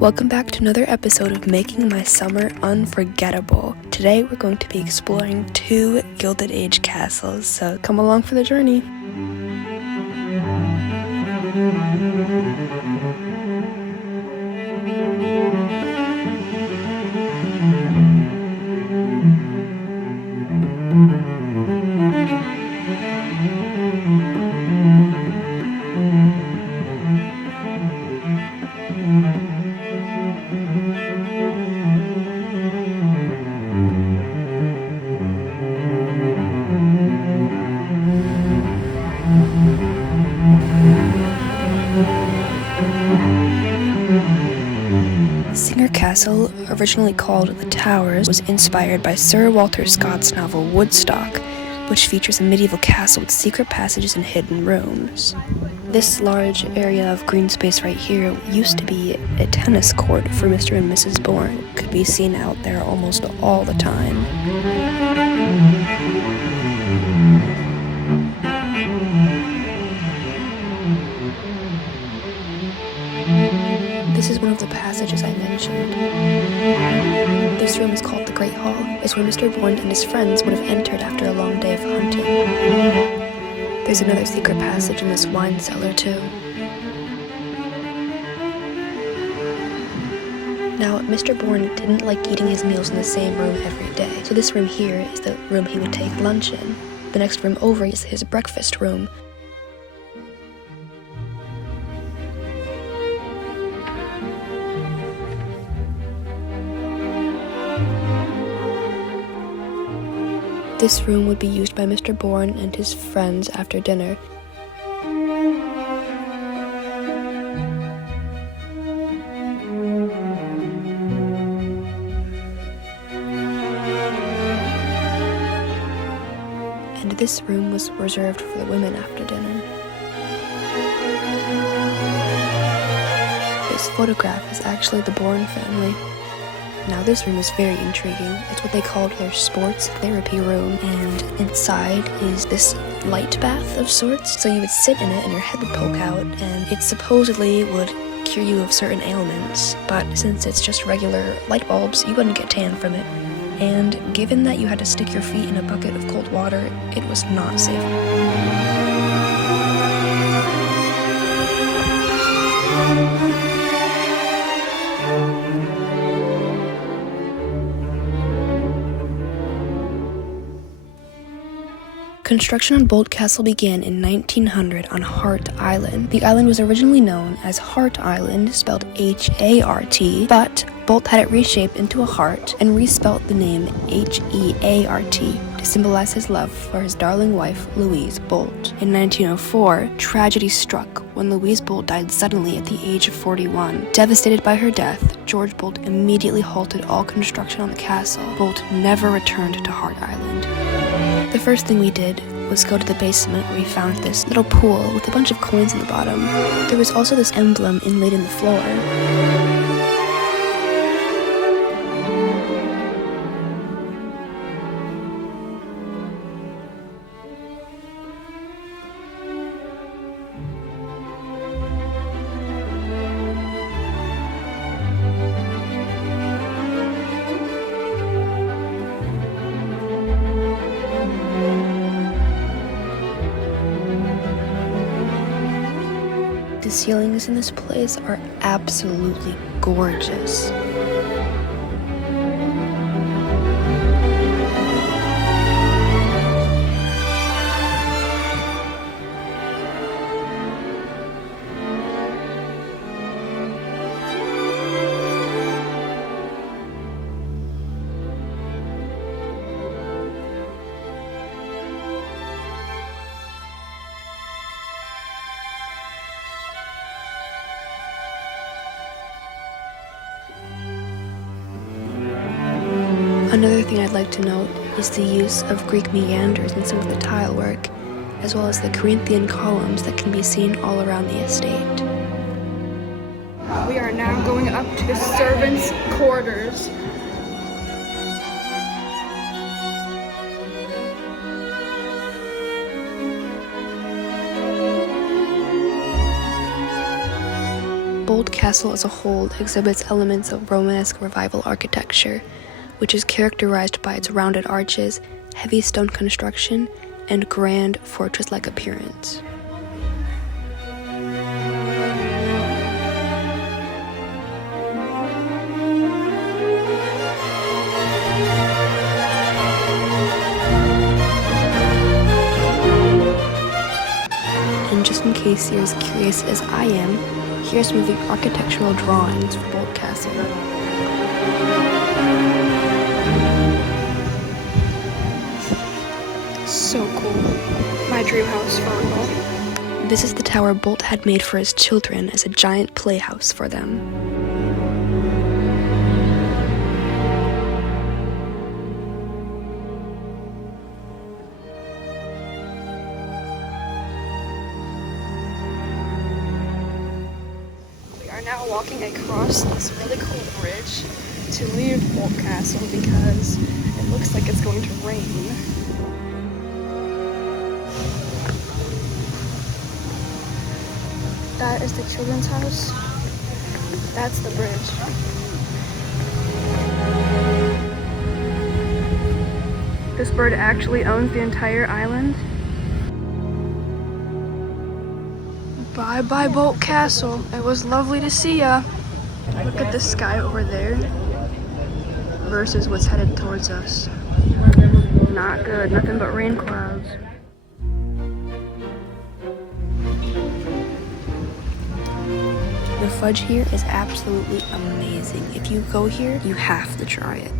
Welcome back to another episode of Making My Summer Unforgettable. Today we're going to be exploring 2 Gilded Age castles, so come along for the journey. Singer Castle, originally called The Towers, was inspired by Sir Walter Scott's novel Woodstock, which features a medieval castle with secret passages and hidden rooms. This large area of green space right here used to be a tennis court for Mr. and Mrs. Bourne. It could be seen out there almost all the time. This is one of the passages I mentioned. This room is called the Great Hall. It's where Mr. Bourne and his friends would have entered after a long day of hunting. There's another secret passage in this wine cellar too. Now, Mr. Bourne didn't like eating his meals in the same room every day, so this room here is the room he would take lunch in. The next room over is his breakfast room. This room would be used by Mr. Bourne and his friends after dinner. And this room was reserved for the women after dinner. This photograph is actually the Bourne family. Now this room is very intriguing. It's what they called their sports therapy room, and inside is this light bath of sorts. So you would sit in it and your head would poke out, and it supposedly would cure you of certain ailments. But since it's just regular light bulbs, you wouldn't get tan from it. And given that you had to stick your feet in a bucket of cold water, it was not safe. Construction on Boldt Castle began in 1900 on Hart Island. The island was originally known as Hart Island, spelled H-A-R-T, but Boldt had it reshaped into a heart and respelt the name H-E-A-R-T to symbolize his love for his darling wife, Louise Boldt. In 1904, tragedy struck when Louise Boldt died suddenly at the age of 41. Devastated by her death, George Boldt immediately halted all construction on the castle. Boldt never returned to Hart Island. The first thing we did was go to the basement where we found this little pool with a bunch of coins in the bottom. There was also this emblem inlaid in the floor. The ceilings in this place are absolutely gorgeous. Another thing I'd like to note is the use of Greek meanders in some of the tile work, as well as the Corinthian columns that can be seen all around the estate. We are now going up to the servants' quarters. Boldt Castle as a whole exhibits elements of Romanesque Revival architecture, which is characterized by its rounded arches, heavy stone construction, and grand fortress-like appearance. And just in case you're as curious as I am, here's some of the architectural drawings for Boldt Castle. So cool. My dream house for real. This is the tower Boldt had made for his children as a giant playhouse for them. We are now walking across this really cool bridge to leave Boldt Castle because it looks like it's going to rain. That is the children's house. That's the bridge. This bird actually owns the entire island. Bye-bye, Boldt Castle. It was lovely to see ya. Look at the sky over there versus what's headed towards us. Not good, nothing but rain clouds. The fudge here is absolutely amazing. If you go here, you have to try it.